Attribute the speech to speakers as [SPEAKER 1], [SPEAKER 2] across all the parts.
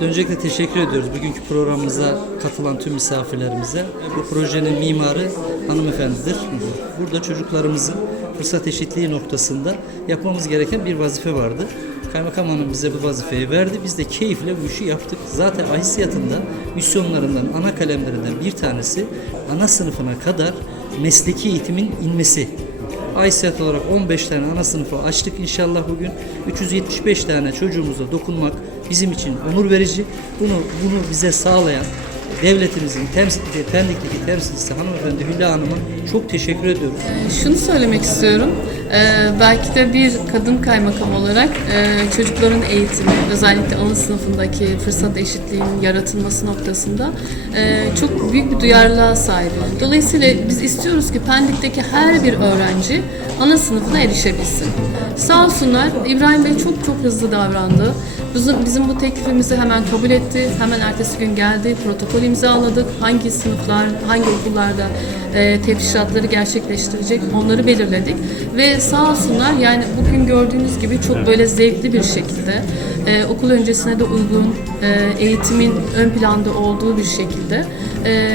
[SPEAKER 1] Öncelikle teşekkür ediyoruz bugünkü programımıza katılan tüm misafirlerimize. Bu projenin mimarı hanımefendidir. Burada çocuklarımızın fırsat eşitliği noktasında yapmamız gereken bir vazife vardı. Kaymakam Hanım bize bu vazifeyi verdi. Biz de keyifle bu işi yaptık. Zaten Ahisiyat'ın da misyonlarından, ana kalemlerinden bir tanesi ana sınıfına kadar mesleki eğitimin inmesi. Aysiyat olarak 15 tane ana sınıfı açtık inşallah bugün. 375 tane çocuğumuza dokunmak bizim için onur verici. Bunu bunu bize sağlayan devletimizin temsil, Pendik'teki temsilcisi hanımefendi Hülya Hanım'a çok teşekkür ediyoruz.
[SPEAKER 2] Şunu söylemek istiyorum. Ee, belki de bir kadın kaymakam olarak e, çocukların eğitimi, özellikle ana sınıfındaki fırsat eşitliğinin yaratılması noktasında e, çok büyük bir duyarlılığa sahip. Dolayısıyla biz istiyoruz ki Pendik'teki her bir öğrenci ana sınıfına erişebilsin. Sağ olsunlar İbrahim Bey çok çok hızlı davrandı. Bizim, bizim bu teklifimizi hemen kabul etti. Hemen ertesi gün geldi. Protokol imzaladık. Hangi sınıflar, hangi okullarda e, tefrişatları gerçekleştirecek onları belirledik. Ve sağ olsunlar yani bugün gördüğünüz gibi çok böyle zevkli bir şekilde e, okul öncesine de uygun e, eğitimin ön planda olduğu bir şekilde e,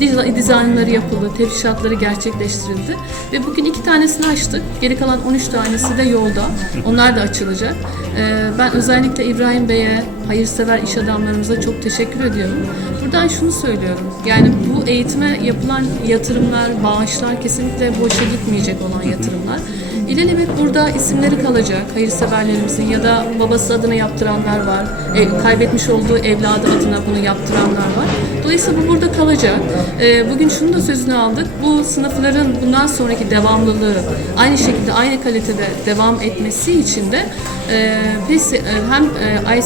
[SPEAKER 2] diza- dizaynları yapıldı, tefrişatları gerçekleştirildi. Ve bugün iki tanesini açtık. Geri kalan 13 tanesi de yolda. Onlar da açılacak. E, ben özellikle İbrahim Bey'e, hayırsever iş adamlarımıza çok teşekkür ediyorum. Buradan şunu söylüyorum. Yani bu eğitime yapılan yatırımlar, bağışlar kesinlikle boşa gitmeyecek olan yatırımlar. İlelebet burada isimleri kalacak hayırseverlerimizin ya da babası adına yaptıranlar var. E, kaybetmiş olduğu evladı adına bunu yaptıranlar var. Dolayısıyla bu burada kalacak. E, bugün şunu da sözünü aldık. Bu sınıfların bundan sonraki devamlılığı aynı şekilde aynı kalitede devam etmesi için de e, e, hem e,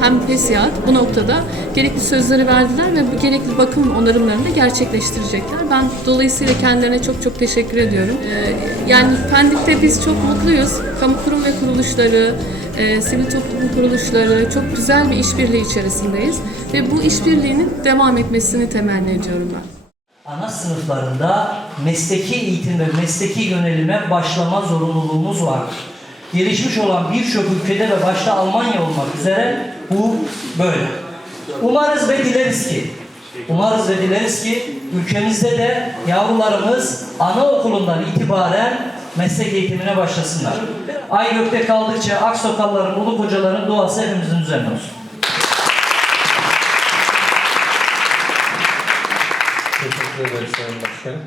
[SPEAKER 2] hem PESİAD bu noktada gerekli sözleri verdiler ve bu gerekli bakım onarımlarını da gerçekleştirecekler. Ben dolayısıyla kendilerine çok çok teşekkür ediyorum. E, yani Pendik'te biz çok mutluyuz. Kamu kurum ve kuruluşları, e, sivil toplum kuruluşları çok güzel bir işbirliği içerisindeyiz ve bu işbirliğinin devam etmesini temenni ediyorum ben.
[SPEAKER 3] ana sınıflarında mesleki eğitim ve mesleki yönelime başlama zorunluluğumuz var. Gelişmiş olan birçok ülkede ve başta Almanya olmak üzere bu böyle. Umarız ve dileriz ki Umarız ve dileriz ki ülkemizde de yavrularımız anaokulundan itibaren meslek eğitimine başlasınlar. Ay gökte kaldıkça Aksokalların, Ulu Kocaların duası hepimizin üzerine olsun.
[SPEAKER 4] Teşekkür ederiz Sayın Başkanım.